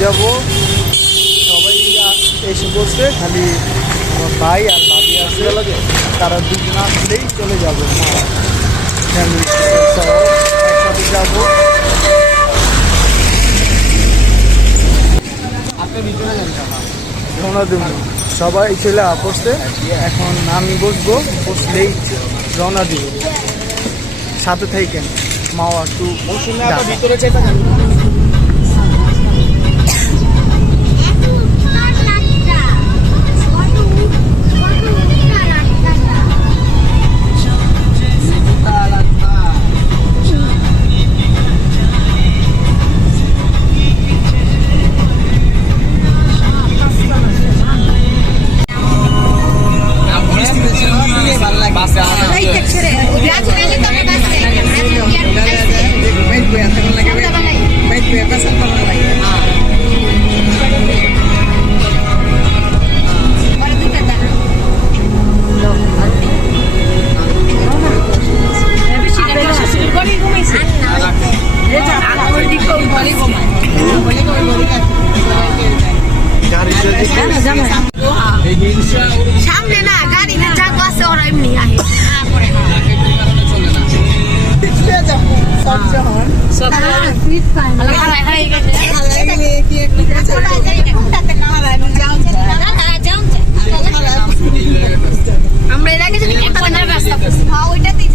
যাব সবাই এসে বসে, খালি আমার ভাই আর ভাবি আছে, তারা দুজন আসলেই চলে যাবো ফ্যামিলি সহ একসাথে যাবো। সবাই চলে বসতে, এখন আমি বসবো, বসলেই রওনা দিব। সাথে থাকেন, মাওয়া একটু ভিতরে সামনে না গাড়ি না যাবো আছে, ওরা এমনি আহে আমরা এর আগে যদি রাস্তা ওইটাতেই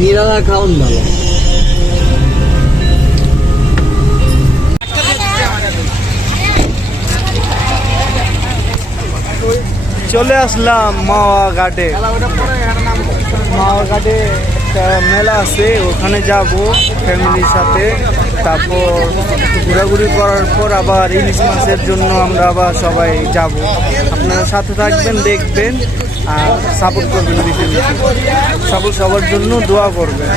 নিরালা খাওন ভালো। চলে আসলাম মাওয়া ঘাটে। মাওয়া ঘাটে একটা মেলা আছে, ওখানে যাব ফ্যামিলির সাথে। তারপর ঘোরাঘুরি করার পর আবার ইলিশ মাছের জন্য আমরা আবার সবাই যাব। আপনারা সাথে থাকবেন, দেখবেন আর সাপোর্ট করবেন, বেশি বেশি সবার জন্য দোয়া করবেন।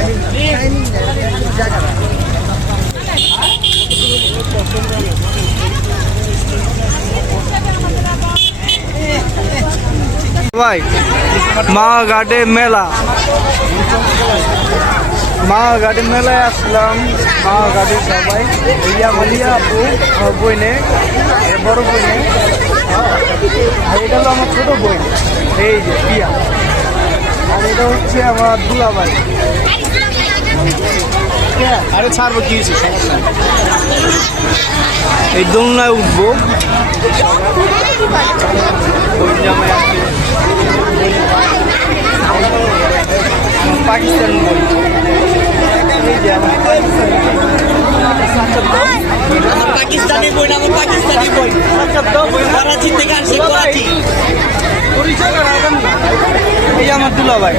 ভাই মাওয়া ঘাটে মেলা, মাওয়া ঘাটে মেলায় আসলাম। মাওয়া ঘাটে সবাই ইয়া মালিয়া আপু বইনে, বড় বইনে, আর এটা হলো আমার ছোট বই, এই যে পিয়া, আর এটা হচ্ছে আমার দুলাভাই। আরে ছাড়বো কি এই দোলনায় উঠবো। পাকিস্তান বই, এই যে আমার পাকিস্তানি বই, আমার পাকিস্তানি বই, করাচি থেকে আসছে, করাচি। এই আমার দুলাভাই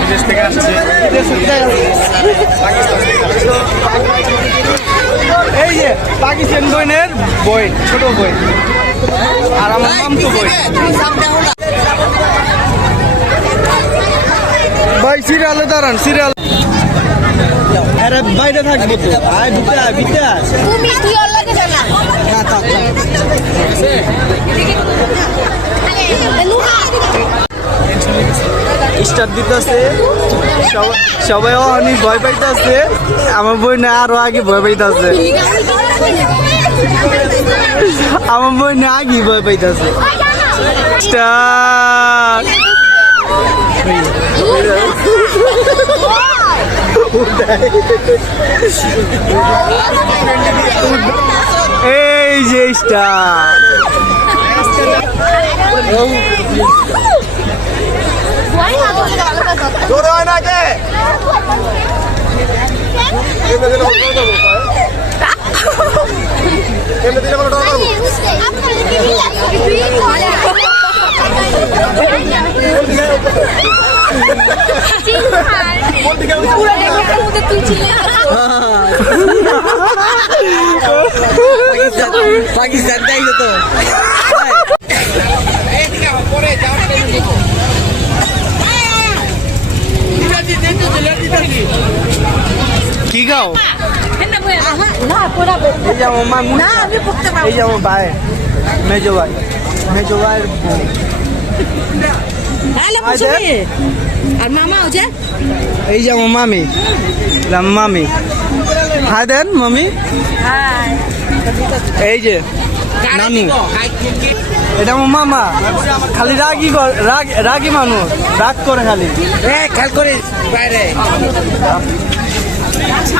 বিদেশ থেকে আসছে, এই যে পাকিস্তান বইনের বই, ছোট বই, আর আমার মামতো বই। ভাই সিরিয়ালে দাঁড়ান, সিরিয়াল। আরে বাইরে থাকবো তো, আয় ভিতরে আয়, ভিতরে আয়। তুমি কি লাগে জানা না থাক স্টার্ট দিতেছে, সবাই অনেক ভয় পাইতেছে। আমার বই না আরো আগে ভয় পাইতেছে, আমার বই না আগে ভয় পাইতেছে। স্টার্ট। এই যে স্টার্ট। পাকিস্তান দেখো তো পরে কি গাও না পুরা এই যে আমার মা না আমি পড়তে পারবো এই যে আমার ভাই মেজো ভাইয়ের বউ। তাহলে বুঝবি আর মামা হচ্ছে এই যে আমার মামি মামি হাই দেন মামি হাই এই যে নানু এটা আমার মামা খালি রাগি মানুষ রাগ করে খালি খেয়াল করিস বাইরে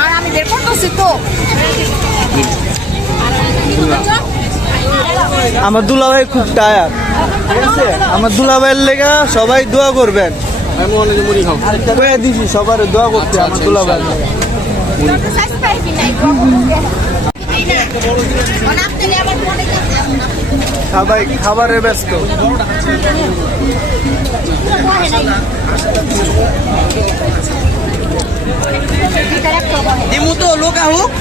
আর আমি বের করতেছি তো আমার দুলাভাই খুব টায়ার ঠিক আছে আমার দুলাভাইয়ের লেগা সবাই দোয়া করবেন আমি অনেকে মুড়ি খাও কয়ে দিছি সবার দোয়া করতে আমার দুলাভাইয়ের লেগা সবাই খাবারে ব্যস্ত দিমু তো লোকা হোক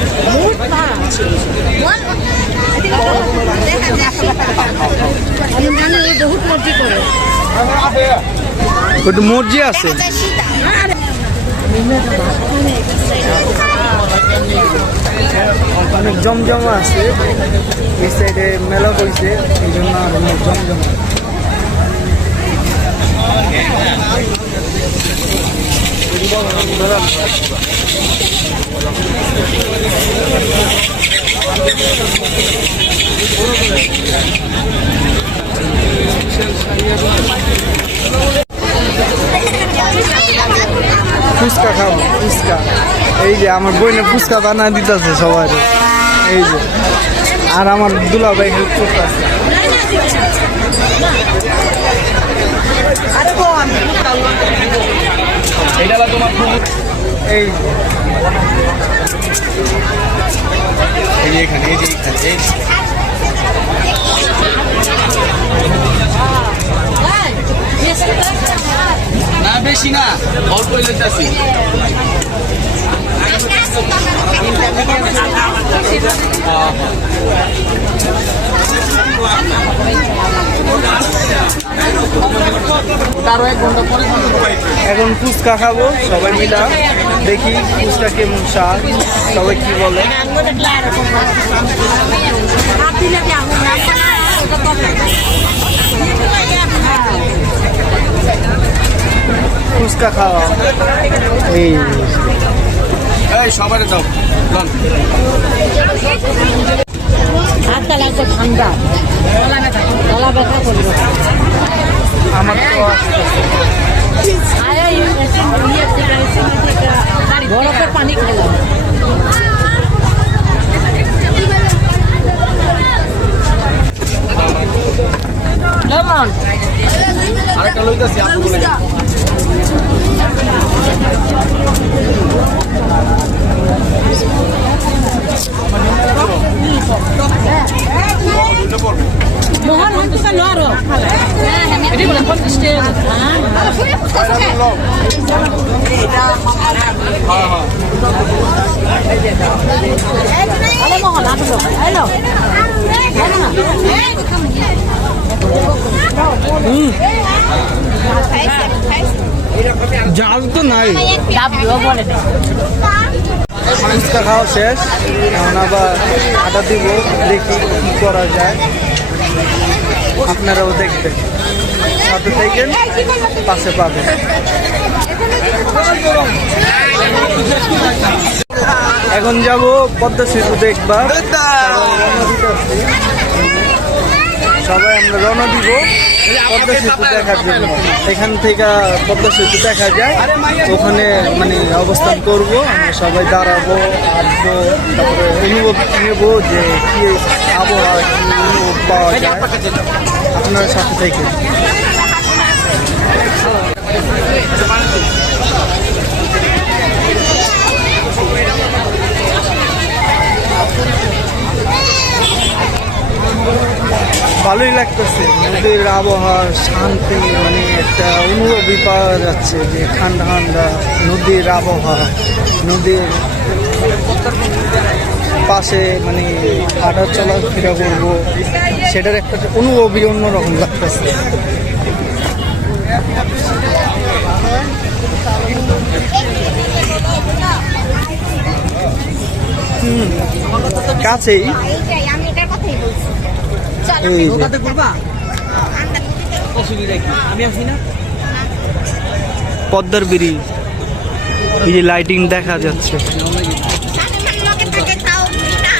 একটু মর্জি আছে অনেক জমজমা আছে এই সাইডে মেলা হয়েছে এই জন্য অনেক জমজমা ফুচকা খাবো ফুচকা এই যে আমার বইনে ফুচকা বানা দিতেছে সবাই এই যে আর আমার দুলাভাই হেল্প করতেছে এই যে এখানে না বেশি না অল্প লইতাছি এখন ফুচকা খাবো সবাই মিলা দেখি ফুচকা কেমন স্বাদ সবাই কি বলে ফুচকা খাওয়া এই সবাই দাও হাতটা লাগছে ঠান্ডা গলা ব্যথা করবে আমার তো বরফের পানি খেলাম লেমন আরেকটা লইতাছি আপু বলে মোহন হন্তসা লরো এটি বলে 50 টাকা আরে মোহন আসো হ্যালো জাল তো নাই বলে ফুচকা খাওয়া শেষ এখন আবার আটা দিব দেখি কি করা যায় আপনারাও দেখবেন সাথে থাকেন পাশে পাবেন এখন যাব পদ্মা সেতু দেখবা সবাই আমরা রওনা দিব পদ্মা সেতু দেখার জন্য এখান থেকে পদ্মা সেতু দেখা যায় ওখানে মানে অবস্থান করব আমরা সবাই দাঁড়াবো আসবো তারপরে অনুভব নেব যে কি আবহাওয়া কি অনুভব পাওয়া যায় আপনার সাথে থেকে ভালোই লাগতেছে নদীর আবহাওয়া শান্তি মানে একটা অনুভবই পাওয়া যাচ্ছে যে ঠান্ডা ঠান্ডা নদীর আবহাওয়া নদীর পাশে মানে হাঁটা চলাফেরা করবো সেটার একটা অনুভবই অন্যরকম লাগতেছে কাছেই। এইটাই আমি এটার কথাই বলছি। চলো এই যে নৌকাতে ঘুরবা? অসুবিধা কি? আমি আসি না? পদ্মার ব্রিজ, এই যে লাইটিং দেখা যাচ্ছে। সামনে লগে থাকে তাও না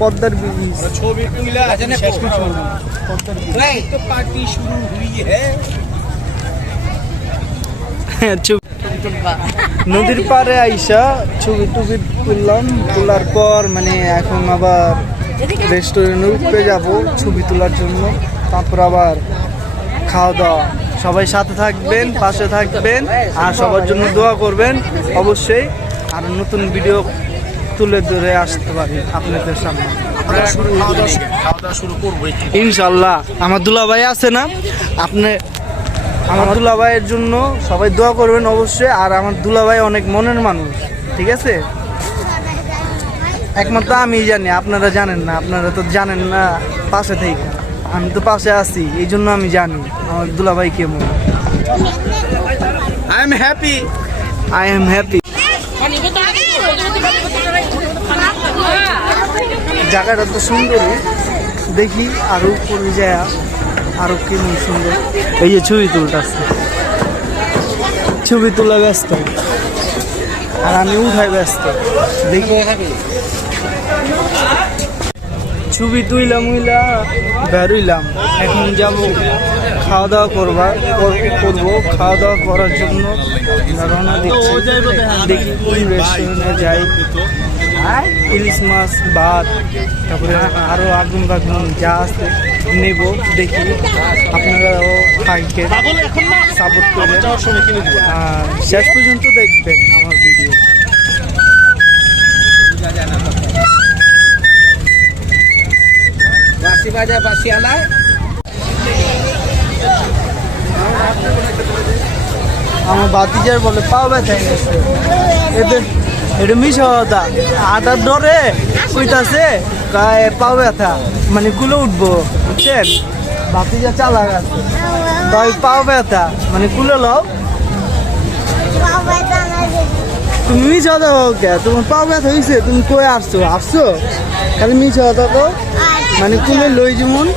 পদ্মার ব্রিজ ছবি তুলে শেষ কিছু এই তো পার্টি শুরু হুই হ্যাঁ নদীর পাড়ে আইসা ছবি টুবি তুললাম, তোলার পর মানে এখন আবার রেস্টুরেন্টে উঠতে যাব ছবি তোলার জন্য, তারপর আবার খাওয়া দাওয়া। সবাই সাথে থাকবেন, পাশে থাকবেন, আর সবার জন্য দোয়া করবেন অবশ্যই। আর নতুন ভিডিও তুলে ধরে আসতে পারি আপনাদের সামনে আমরা শুরু খাওয়া দাওয়া শুরু করবো ইনশাল্লাহ। আমার দুলাভাই আছে না, আপনি আমার দুলাভাইয়ের জন্য সবাই দোয়া করবেন অবশ্যই। আর আমার দুলাভাই অনেক মনের মানুষ, ঠিক আছে? একমাত্র আমি জানি, আপনারা জানেন না, আপনারা তো জানেন না পাশে থেকে। আমি তো পাশে আছি, এই জন্য আমি জানি আমার দুলাভাই কেমন। I am happy. I am happy. জায়গাটা তো সুন্দর, দেখি আরো উপরে যায় আরো কেমন সুন্দর। এই যে ছবি তুলতেছে, ছবি তোলা ব্যস্ত, আর আমি উঠাই ব্যস্ত। দেখি ছবি তুইলাম উইলা বেরোইলাম, এখন যাবো খাওয়া দাওয়া করবো। খাওয়া দাওয়া করার জন্য রওনা দিচ্ছি। দেখি কোন রেস্টুরেন্টে যাই, ইলিশ মাছ, ভাত, তারপরে আরো আগুন বাগুন যা আছে নেব। দেখি আপনারাও থাকেন, সাপোর্ট করবেন, আর শেষ পর্যন্ত দেখবেন আমার ভিডিও। বাসি বাজার বাসি আলায় আমার বাতিজার বলে পাও ব্যথা গেছে, এদের এটা মিশা কথা। আটার ডরে কইতাছে গায়ে পাও ব্যথা, মানে কুলে উঠবো, বুঝছেন? বাতিজা চালা গেছে, তাই পাও ব্যথা মানে কুলে লও। তুমি মিশা কথা হোক, তোমার পাও ব্যথা হয়েছে, তুমি কই আসছো খালি মিশা কথা তো, মানে কুলে লই যেমন।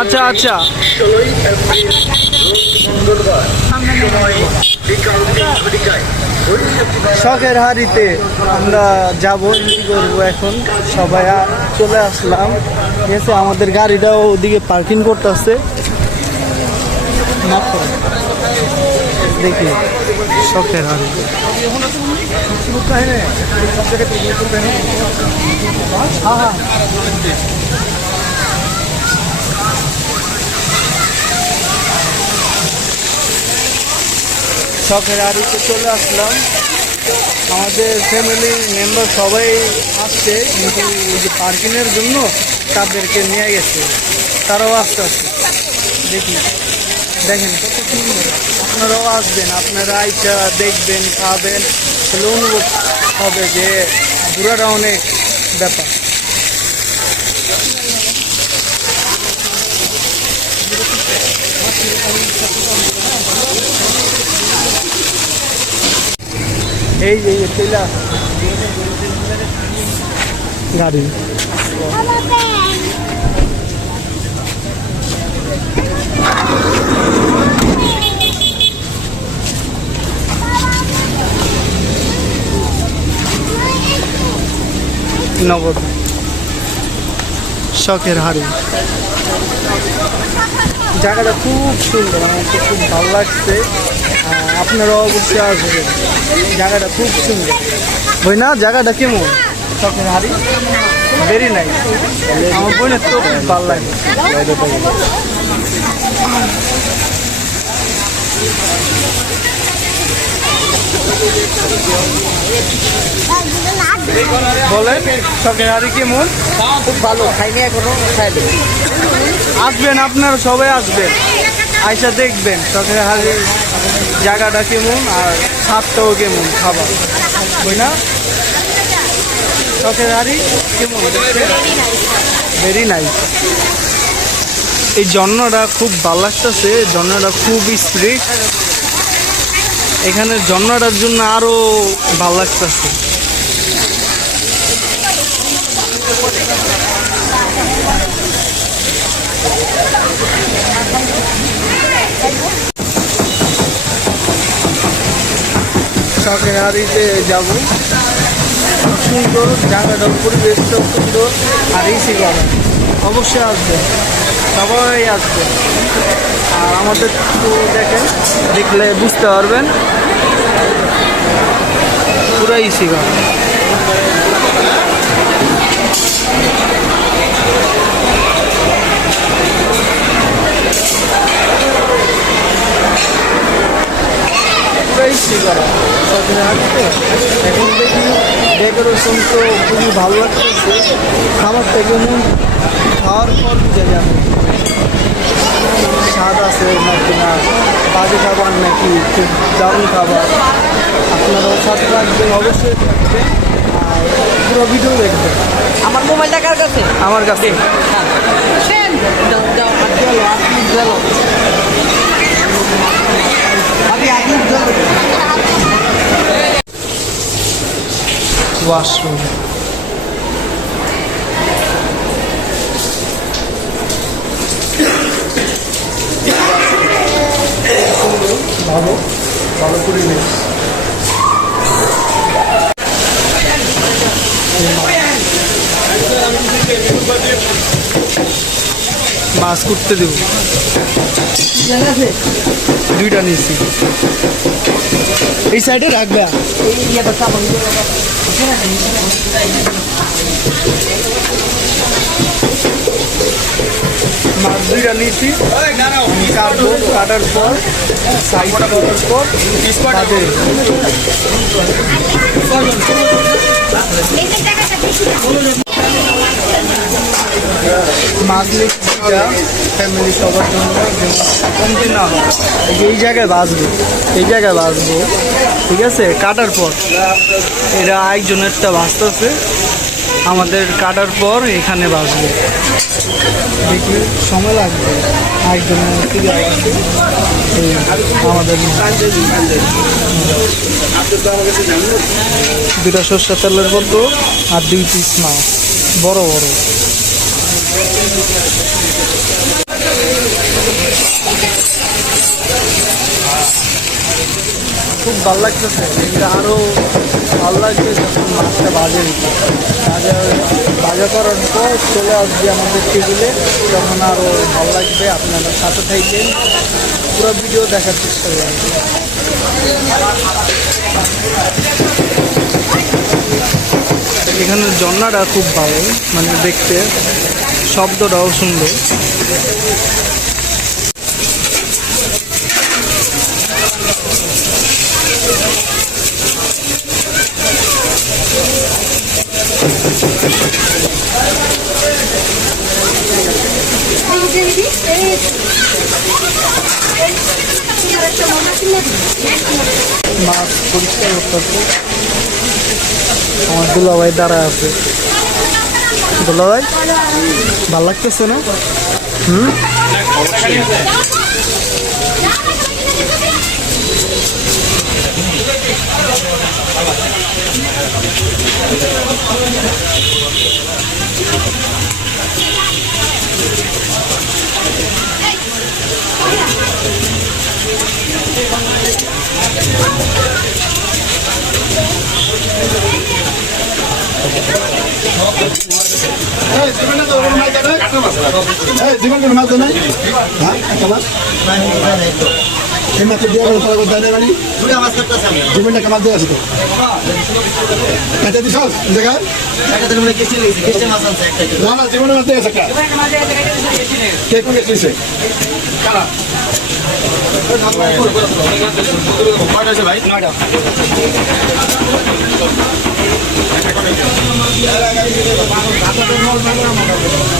আচ্ছা আচ্ছা, শখের হাড়িতে আমরা যাবো, এন্ট্রি করবো। এখন সবাই চলে আসলাম, ঠিক আছে? আমাদের গাড়িটাও ওদিকে পার্কিং করতেছে। দেখি শখের হাড়ি, হ্যাঁ শখের হাড়িতে চলে আসলাম। আমাদের ফ্যামিলির মেম্বার সবাই আসছে, কিন্তু ওই যে পার্কিংয়ের জন্য তাদেরকে নিয়ে গেছে, তারাও আসতে আসছে। দেখি দেখেন কত সুন্দর, আপনারাও আসবেন, আপনারা আইসা দেখবেন, খাবেন, তাহলে অনুভব হবে যে ঘোরাটা অনেক ব্যাপার। এই যে চলে গাড়ি, নগদ শখের হাড়ি। জায়গাটা খুব সুন্দর, আমার তো খুব ভালো লাগছে। আপনারা অবশ্যই আসবেন, জায়গাটা খুব সুন্দর। বই না জায়গাটা কেমন? শখের হাড়ি ভেরি নাইস, আমার বোনের তো খুব ভালো লাগে। বলেন শখের হাড়ি কেমন? খুব ভালো, খাইনি এখনো, খাই আসবেন, আপনারা সবাই আসবেন, আইসা দেখবেন শখের হাড়ি জায়গাটা কেমন আর স্বাদটাও কেমন খাবার, ওই না? শখের হাড়ি কেমন? Very nice. এই ঝর্ণাটা খুব ভালো লাগতেছে, ঝর্ণাটা খুব স্পিড। এখানে ঝর্ণাটার জন্য আরো ভালো লাগতেছে। শখের হাড়িতে যাব, সুন্দর জায়গাটার পরিবেশটাও সুন্দর আর ইসি করা। অবশ্যই আসবে, সবাই আসবে। আর আমাদের তো দেখেন, দেখলে বুঝতে পারবেন পুরো ইসি করা। এখন দেখি ডেকোরেশন তো খুবই ভালো লাগতেছে। খাবারটা কেমন খাওয়ার পর বুঝে যাবে স্বাদ আছে নাকি না, বাজে খাবার নাকি খুব দারুণ খাবার। আপনারাও সাথে রাখবেন, অবশ্যই থাকবেন আর পুরো ভিডিও দেখবেন। আমার মোবাইলটা কার কাছে? আমার কাছে ওয়াশরুম। ভালো ভালো পরিবেশ। মাছ করতে দেব, দুইটা নিয়েছি। এই সাইডে রাখবে, মাছ দুইটা নিয়েছি। কাটবো, কাটার পর সাইড করার পর বাদে মাছ নিচ্ছি ফ্যামিলি সবার জন্য, কমতি না হয়। এই জায়গায় বাঁচবো, এই জায়গায় বাঁচবো, ঠিক আছে? কাটার পর এরা একজনেরটা বাঁচতেছে, আমাদের কাটার পর এখানে বাঁচবো। দেখি সময় লাগবে একজনের আমাদের। দুটা সর্ষে তেলের মতো আর 2 পিস মাছ বড় বড়। খুব ভালো লাগতেছে, এটা আরও ভালো লাগবে যখন মাছটা ভাজে দিতে। ভাজা করার পর চলে আসবে আমাদের টেবিলে, তখন আরও ভালো লাগবে। আপনারা সাথে থাকবেন, পুরো ভিডিও দেখার চেষ্টা করবেন। এখানে ঝর্ণাটা খুব ভালো, মানে দেখতে শব্দটাও সুন্দর। মাছ পরিষ্কার করতেছে, আমার দুলাভাই দাঁড়ায় আছে। দুলাভাই ভালো লাগতেছে না?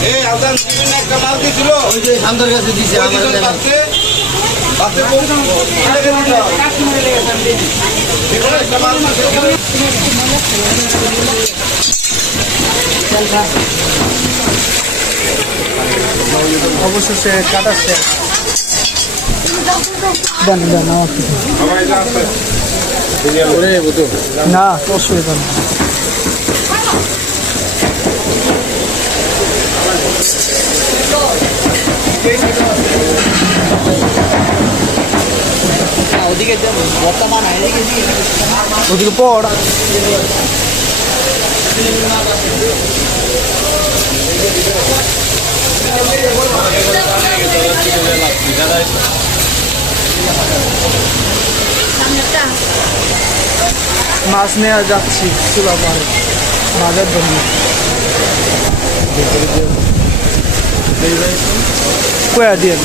এই আলদান একটা মাল দিছিল, ওই যে শান্তর কাছে দিছে, আমার অবশেষে কাটা শেষ। দেন দেন না অসুবিধা নেই। ওদিকে বর্তমান ওদিকে পড়। মাছ নেওয়া যাচ্ছি চুলা পাড়ে বাজার জন্য। কয়া দিয়ে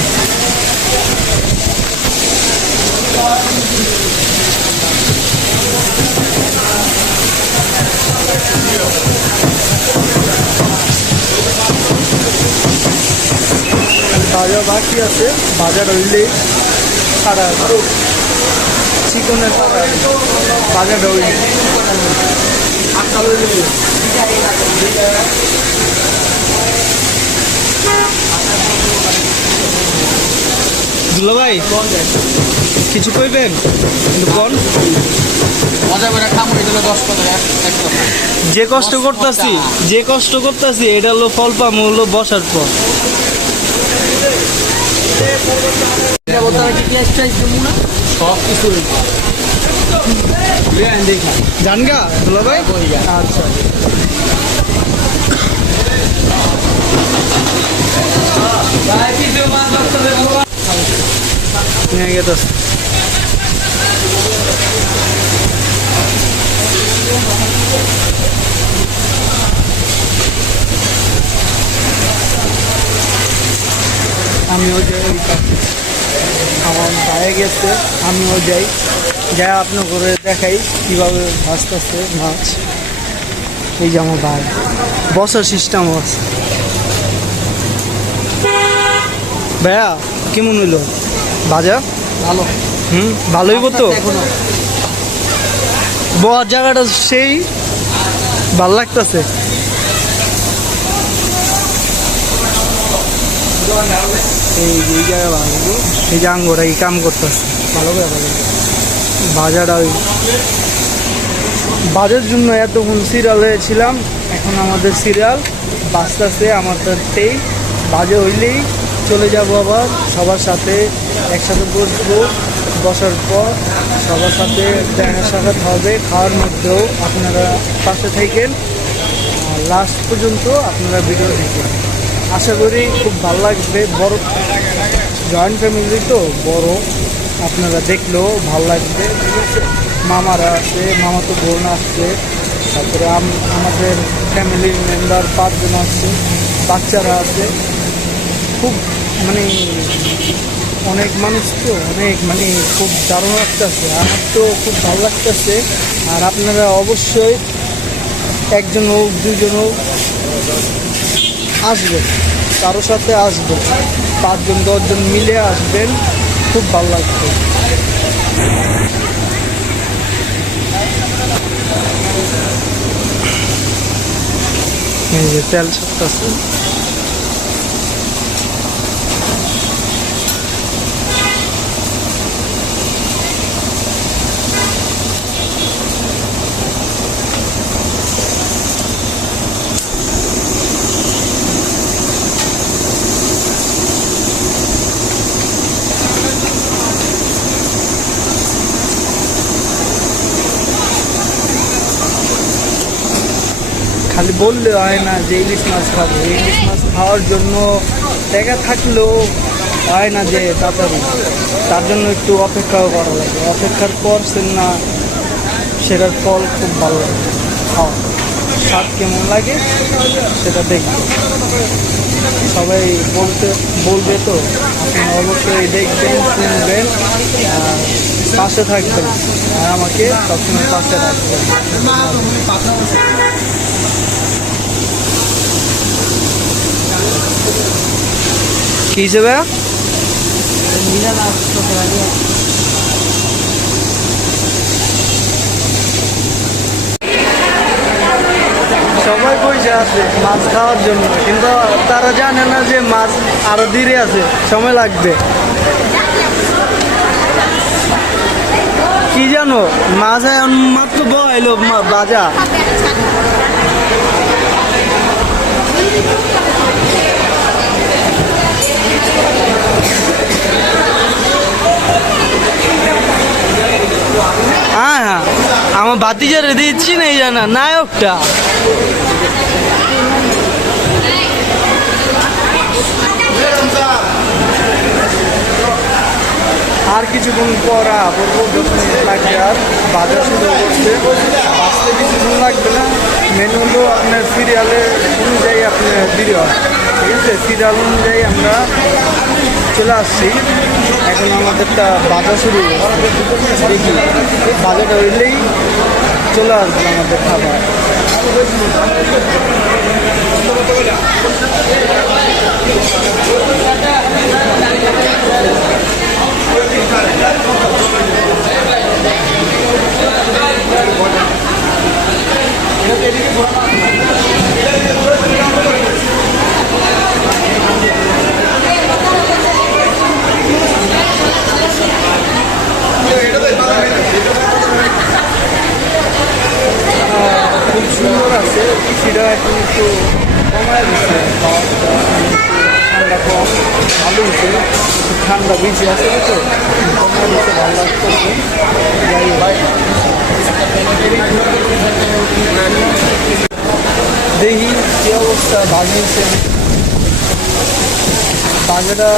বাজার বাকি আছে, বাজার হইলেই সারা চিকনের সারা বাজার হইলে দুলা ভাই কিছু কইবেন কোন মজা করে খামো এগুলো 10 টাকা যে কষ্ট করতেছি এটা হলো ফল পাম হলো বসার পর। সব কিছু জানগা দুলা ভাই আচ্ছা নিয়ে গেছে। আমিও যাই আমার ভাইয়ে গেছে, আমিও যাই যাই আপনার করে দেখাই কীভাবে ভাসতেছে মাছ। এই যে আমার ভাই বসার সিস্টেম আছে। ভাইয়া কেমন হইলো ভাজা? ভালো ভালোই তো বহার জায়গাটা সেই ভাল লাগতেছে। এই জায়গা ভালো, এই যে আঙ্গোরা এই কাম করতেছে ভালো করে ভালো। বাজারটা ওই বাজার জন্য এতক্ষণ সিরিয়ালে ছিলাম, এখন আমাদের সিরিয়াল বাঁচতেছে আমাদেরতেই। বাজে হইলেই চলে যাব আবার সবার সাথে একসাথে বসবো, বসার পর সবার সাথে দেখা সাক্ষাৎ হবে। খাওয়ার মধ্যেও আপনারা পাশে থাকেন, লাস্ট পর্যন্ত আপনারা ভিডিও দেখেন। আশা করি খুব ভালো লাগবে। বড় জয়েন্ট ফ্যামিলি তো বড়, আপনারা দেখলেও ভালো লাগবে। ঠিক আছে, মামারা আছে, মামাতো বোন আসছে, তারপরে আমাদের ফ্যামিলির মেম্বার 5 জন আসছে, বাচ্চারা আছে। খুব মানে অনেক মানুষ তো অনেক মানে খুব দারুণ লাগতেছে, আমার তো খুব ভালো লাগতেছে। আর আপনারা অবশ্যই একজন হোক 2 জন হোক আসবেন, কারোর সাথে আসবেন, 5 জন 10 জন মিলে আসবেন, খুব ভালো লাগবে। এই যে তেল ছাড়তেছে। খালি বললে হয় না যে ইলিশ মাছ খাবো। ইলিশ মাছ খাওয়ার জন্য টাকা থাকলেও হয় না যে তাড়াতাড়ি, তার জন্য একটু অপেক্ষাও করা লাগে। অপেক্ষার পর সে না সেটার ফল খুব ভালো লাগে। খাওয়া স্বাদ কেমন লাগে সেটা দেখবে, সবাই বলবে তো আপনি অবশ্যই দেখবেন, শুনবেন, পাশে থাকবেন আর আমাকে সবসময় পাশে রাখবেন। কি হিসেবে সবাই পয়সা আছে মাছ খাওয়ার জন্য, কিন্তু তারা জানে না যে মাছ আরো ধীরে আছে, সময় লাগবে। কি জানো, মাছ এখন মাত্র বয়লো বাজা। হ্যাঁ হ্যাঁ, আমার ভাতিজারে দিচ্ছি না, এই জানা নায়কটা। আর কিছুক্ষণ পর পড়বো, 10 মিনিট লাগবে আর বাজার শুরু করছে। আসতে কিছুক্ষণ লাগবে না। মেনু হলো আপনার সিরিয়ালের অনুযায়ী আপনার দেরি হয়, ঠিক আছে? সিরিয়াল অনুযায়ী আমরা চলে আসছি। এখন আমাদেরটা বাজার শুরু করছে, দেখি বাজারটা হইলেই চলে আসবে আমাদের খাবার। খুব সুন্দর আছে, সেটা এখন একটু কমায় দিচ্ছে, ঠান্ডা কম, ভালো হচ্ছে, ঠান্ডা বেশি আছে তো কমায় দিচ্ছে, ভালো লাগছে। যাই হোক, দেখি কী অবস্থা। বাগিয়েছে বাগেটা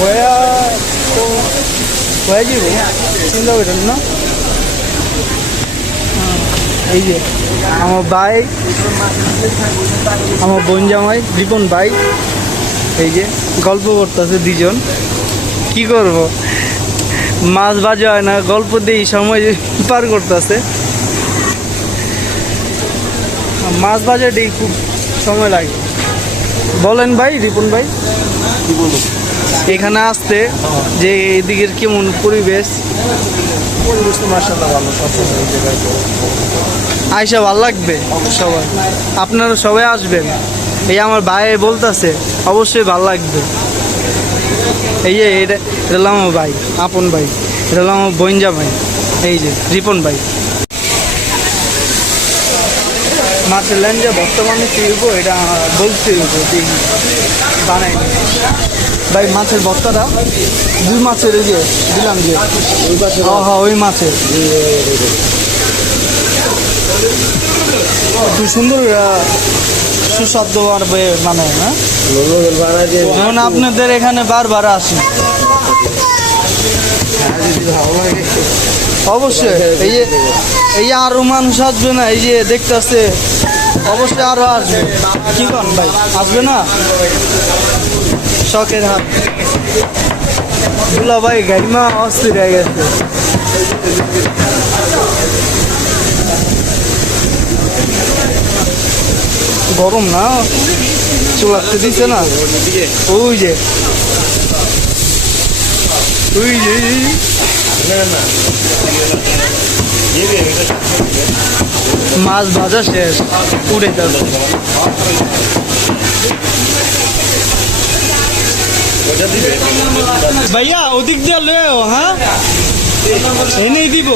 হয়ে তো হয়ে যাবো, চিন্তা করেন না। এই যে আমার ভাই, আমার বোন জামাই রিপন ভাই, এই যে গল্প করতেছে দুজন। কি করব, মাছ ভাজা হয় না, গল্প দিয়ে সময় পার করতেছে। মাছ ভাজাটাই খুব সময় লাগে। বলেন ভাই, রিপন ভাই, এখানে আসতে যে এদিকের কেমন পরিবেশ? পরিবেশ তো মাশাআল্লাহ ভালো, সবসময় এই জায়গায় আইসা ভালো লাগবে সবাই, আপনারা সবাই আসবেন। এই আমার ভাই বলতেছে অবশ্যই ভালো লাগবে। এই যে এটা হলো আমার ভাই, আপন ভাই, এটা হলো আমার বোন জামাই, এই যে রিপন ভাই। মাছের লাইন যে বর্তমানে ফিরব, এটা বলছিল যে বানাইনি ভাই। মাছের ভর্তাটা 2 মাছের, এই যে দিলাম যে হ্যাঁ ওই মাছের খুব সুন্দর সুস্বাদু মানে না, যেমন আপনাদের এখানে বারবার আসি। অবশ্যই এই যে আরো মানুষ আসবে না, এই যে দেখতে আসছে, অবশ্যই আরো আসবে। কি কন ভাই, আসবে না? শখের হাত দুলা ভাই, গাড়িমা অস্থির হয়ে গেছে। গরম না, চুলাতে দিছে না, ওই যে মাছ ভাজা শেষ, উড়ে যাবে। ভাইয়া ওদিক দিয়ে লেও, হ্যাঁ এনেই দিব।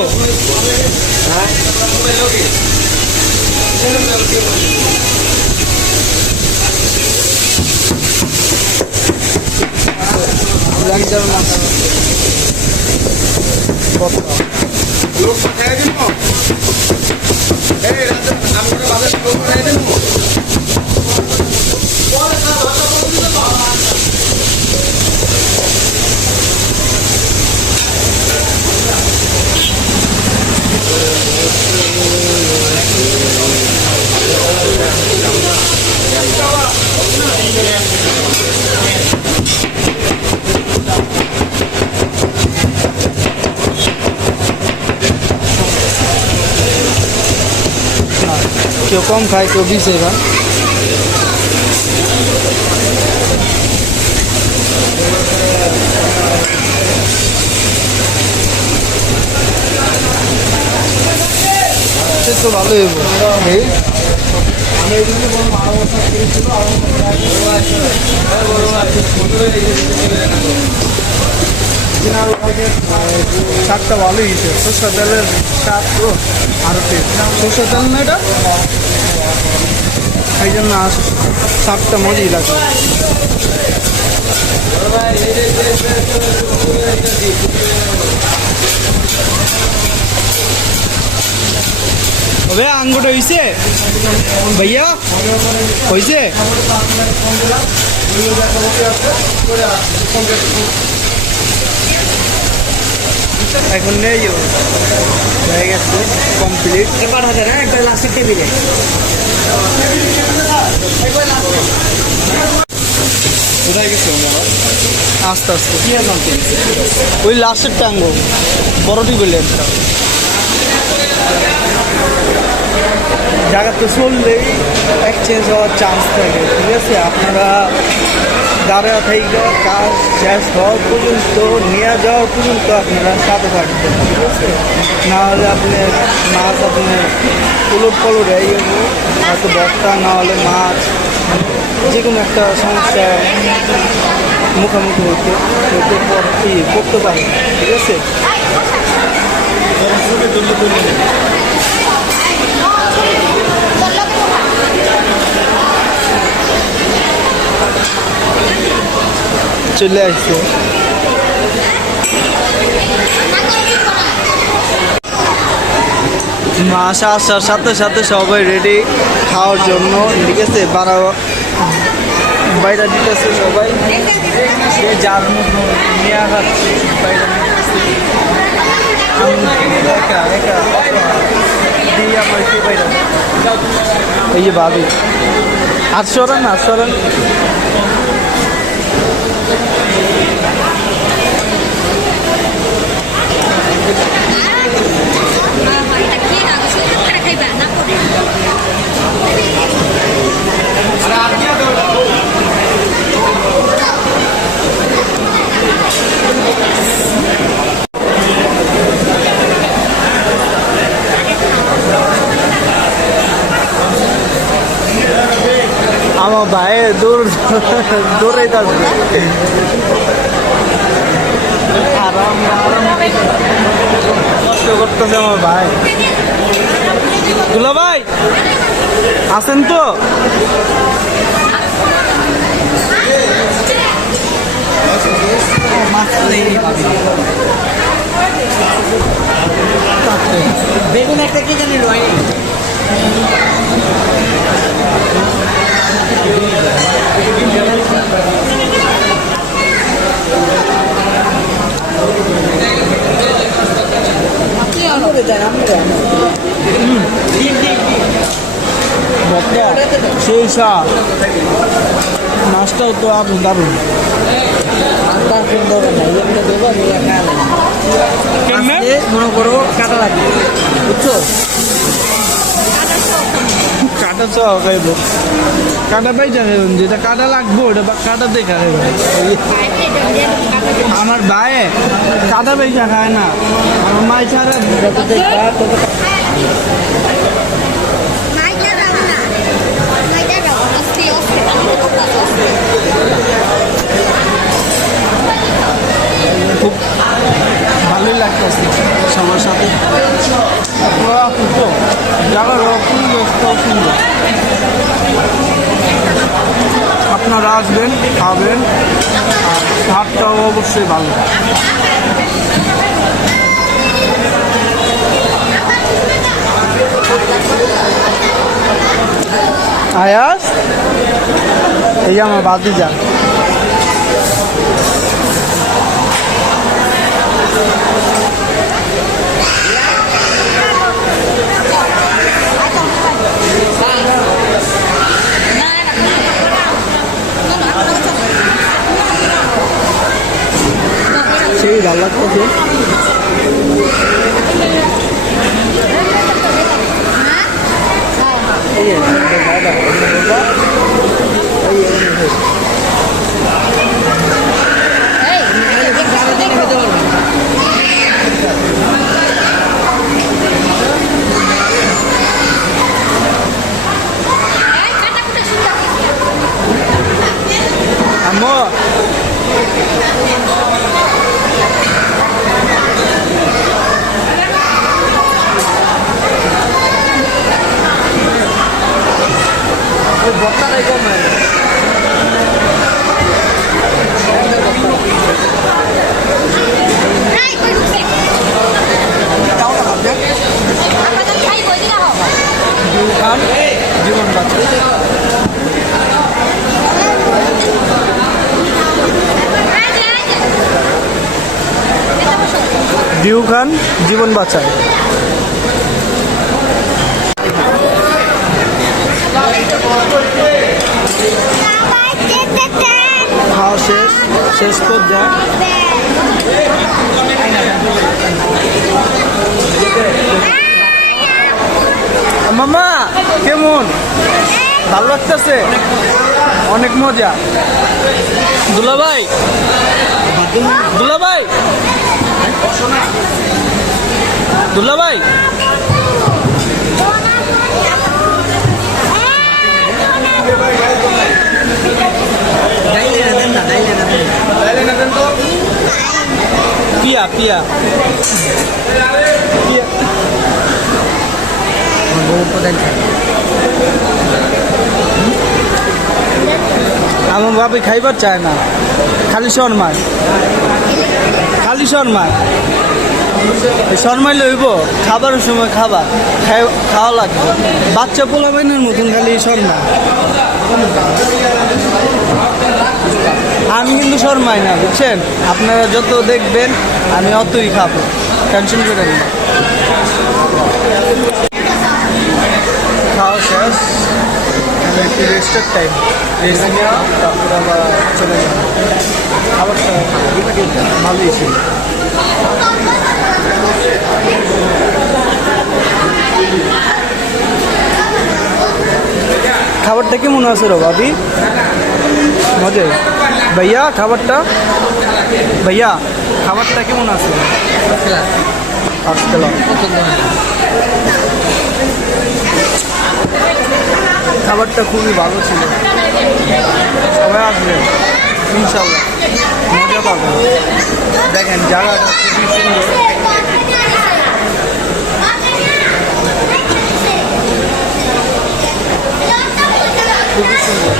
কেউ কম খায়, কেউ বেশি খায়। তো ভালোই হইব এই শাকটা ভালোই হয়েছে সরষের তেলের শাক তো আরো সরষের তেল না এটা এই জন্য শাকটা মজাই লাগে भैया आंगुट হইছে भैया হইছে এখন নেই হয়ে গেছে কমপ্লিট এবার হবে না একটা লাস্টের টেবিলে কোথায় গেছে আস্তে আস্তে ওই লাস্টের টাঙ্গো বড়টি বললে একটা জায়গা তো চললেই এক্সচেঞ্জ হওয়ার চান্স থাকে ঠিক আছে আপনারা দাঁড়া থেকে কাজ শেষ হওয়া পর্যন্ত নিয়ে যাওয়া পর্যন্ত আপনারা সাথে থাকবেন ঠিক আছে নাহলে আপনার মাছ আপনার উলট পলট হয়ে যাবো হয়তো বস্তা না হলে মাছ যে কোনো একটা সমস্যা মুখোমুখি হতে করতে পারে ঠিক আছে চলে আসছে মাছ আসার সাথে সাথে সবাই রেডি খাওয়ার জন্য ঠিক আছে বাইরে দিতেছে সবাই সে যার মতো নিয়ে আসাচ্ছে বাইরে এই যে ভাবি 800 রান আমার ভাই দৌড়ে থাকবে কষ্ট করতেছে আমার ভাই দুলা ভাই আছেন তো বেগুন একটা কি জানি রয় সেই শাক মাছটাও তো আপনি দারুণ মনে করো কাটা লাগবে বুঝছো কাটা চাও খাইব কাটা পাই জানে যেটা কাটা লাগবো ওটা কাটা দেখা খাইব আমার ভাই কাটা পয়সা খায় না আমার মাই ছাড়া খুব ভালোই লাগতেছে সবার সাথে জায়গার সুন্দর আপনারা আসবেন খাবেন আর ঘাটটাও অবশ্যই ভালো আয়াস এই যে আমার বাতিজা সেই ভালো লাগতেছে ডিউ খান জীবন বাঁচায়। খাওয়া শেষ পর্যায়ে মামা কেমন? ভালো লাগতেছে? অনেক মজা। দুলাভাই দুলাভাই দুলাভাই পিয়া পিয়া পিয়া আমার বাপে খাইবার চায় না, খালি শর্মায়, খালি শর্মায়। শর্মাই লইব খাবারের সময় খাবার খাওয়া লাগবে, বাচ্চা পোলাপাইনের মতন খালি শর্মা। আমি কিন্তু শর্মাই না, বুঝছেন? আপনারা যত দেখবেন আমি অতই খাবো, টেনশন করেন না। খাওয়া শেষ, একটু রেস্টের টাইম, রেস্ট নেওয়া, তারপরে আবার চলে যাবো। খাবারটা ভালোই ছিল। খাবারটা কেমন আছে রে ভাবি? মজা ভাইয়া? খাবারটা ভাইয়া খাবারটা কেমন আছে? খাবারটা খুবই ভালো ছিল, সবাই আসবেন ইনশাল্লাহ, মজা পাবেন। দেখেন জায়গাটা খুবই সুন্দর, খুবই সুন্দর।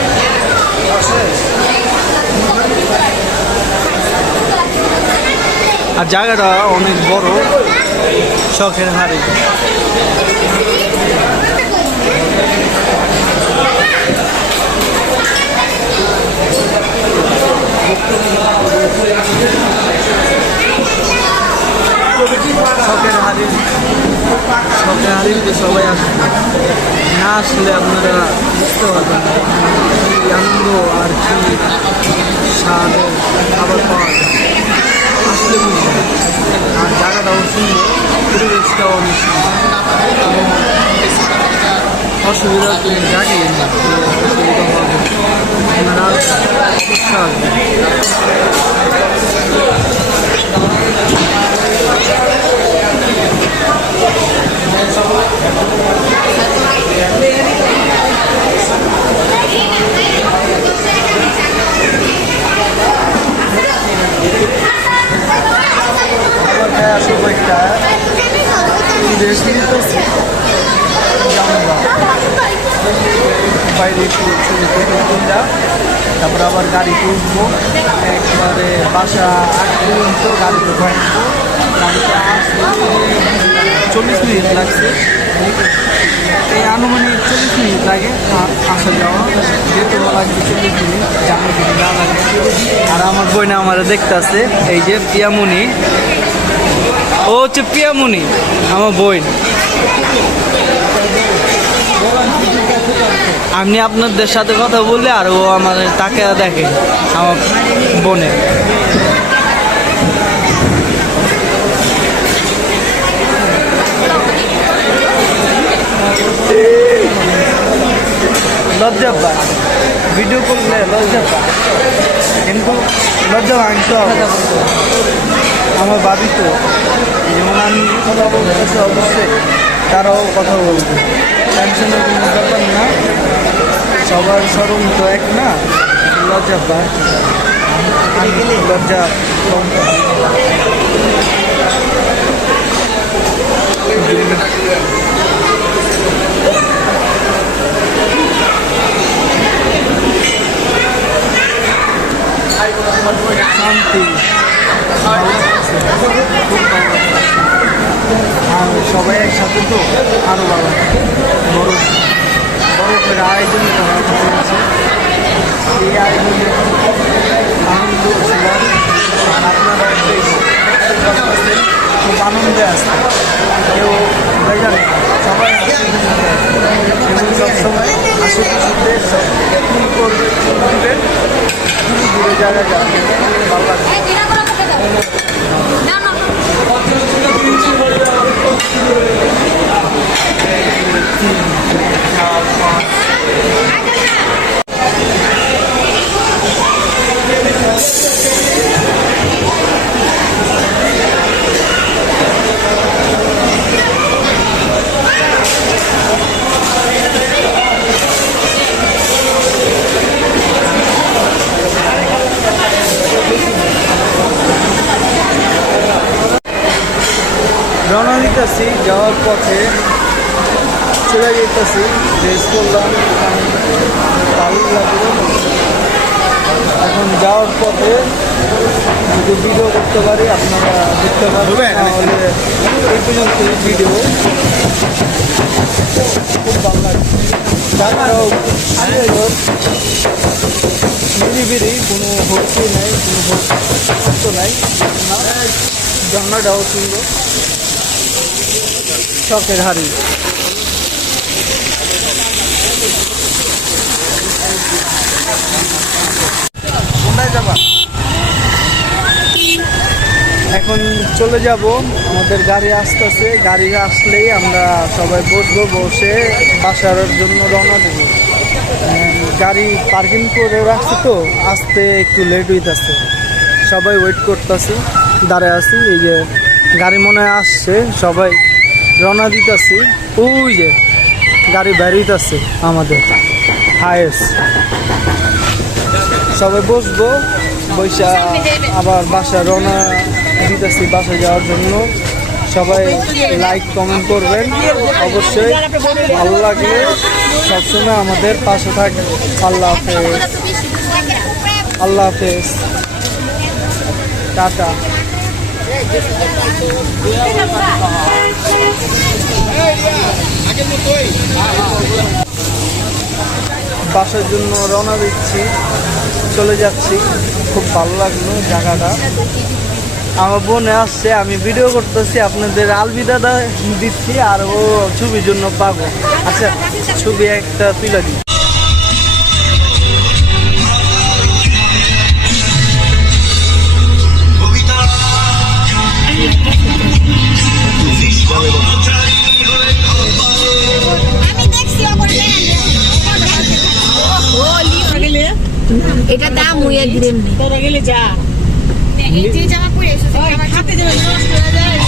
আর জায়গাটা অনেক বড়, শখের হাড়ি। শখের হাড়িতে সবাই আসবে, না আসলে আপনারা বুঝতে পারবেন আনন্দ আর কি স্বাদের খাবার পাওয়া যায়, আসলে বুঝবেন। আর জায়গাটাও সুন্দর, পরিবেশটাও অনেক সুন্দর, অসুবিধা কোনো জায়গায় নেই, অসুবিধা হবে আপনারা অবশ্যই আসবেন। বাইরে একটু তারপরে আবার গাড়িতে উঠবো, একবারে বাসা 8 পর্যন্ত গাড়িতে বসবো। গাড়িতে আসতে 40 মিনিট লাগছে, এই আনুমানিক 40 মিনিট লাগে আসা যাওয়া, যেতে লাগবে 40 মিনিট, জানা যদি না লাগে। আর আমার বোন আমার দেখতে আছে, এই যে পিয়ামণি, ও হচ্ছে পিয়ামণি আমার বোন। আমি আপনাদের সাথে কথা বললে আর ও আমার তাকে দেখে, আমার বোনের। লজ্জা পায়, ভিডিও করলে লজ্জা পায়, কিন্তু লজ্জা ভাঙতে হবে। আমার ভাবি তো, যেমন আমি কথা বলতেছি অবশ্যই তারাও কথা বলবে, টেনশনের কোনো ব্যাপার না। সবার শরম তো এক না, লজ্জা পায়, লজ্জা কম। শান্তি, আর সবাই একসাথে তো আরও ভালো, বড় করে আয়োজন করা হয়েছে। এই আয়োজনে আনন্দ ছিলাম, আর আপনারা খুব রওনা দিতেছি, যাওয়ার পথে চলে যেতেছি, ড্রেস করলাম, ভালো লাগলো। এখন যাওয়ার পথে যদি ভিডিও করতে পারি আপনারা দেখতে পারবেন, তাহলে এই পর্যন্ত ভিডিও। খুব ভালো লাগছে, জায়গাটাও সুন্দর, নিরিবিরি, কোনো হচ্ছে নাই, কোনো হচ্ছে নাই, জানলাটাও সুন্দর, শখের হাড়ি। কোথায় যাবা? এখন চলে যাব, আমাদের গাড়ি আসতেছে, গাড়ি আসলেই আমরা সবাই বসবো, বসে বাসার জন্য রওনা দেবো। গাড়ি পার্কিং করে রাখছি তো, আসতে একটু লেট হইতেছে, সবাই ওয়েট করতেছি, দাঁড়ায় আছি। এই যে গাড়ি মনে হয় আসছে, সবাই রওনা দিতেছি। ওই যে গাড়ি বেরিয়েছে আমাদের হায়েস্ট, সবাই বসবো, বৈশা আবার বাসা রওনা দিতেছি বাসা যাওয়ার জন্য। সবাই লাইক কমেন্ট করবেন অবশ্যই, ভালো লাগলে সবসময় আমাদের পাশে থাকবেন। আল্লাহ হাফেজ, আল্লাহ হাফেজ, টাটা। বাসার জন্য রওনা দিচ্ছি, চলে যাচ্ছি। খুব ভালো লাগলো জায়গাটা। আমার বোনে আসছে, আমি ভিডিও করতেছি, আপনাদের আলবিদা দিচ্ছি, আর ও ছবির জন্য পাবো। আচ্ছা, ছবি একটা তুলে দিই। এটা দাম হইয়া দিলেন তোরা গেলে যা এই যে জামা পরে এসেছে আমার হাতে দেবে নষ্ট হয়ে যায়।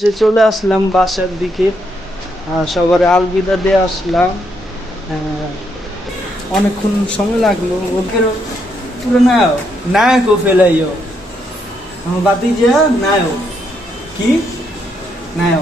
যে চলে আসলাম বাসার দিকে, সবার আলবিদা দিয়ে আসলাম। অনেকক্ষণ সময় লাগলো, পুরো নায়ক ফেলাইও বাতি যে নায়ক কি নায়ক।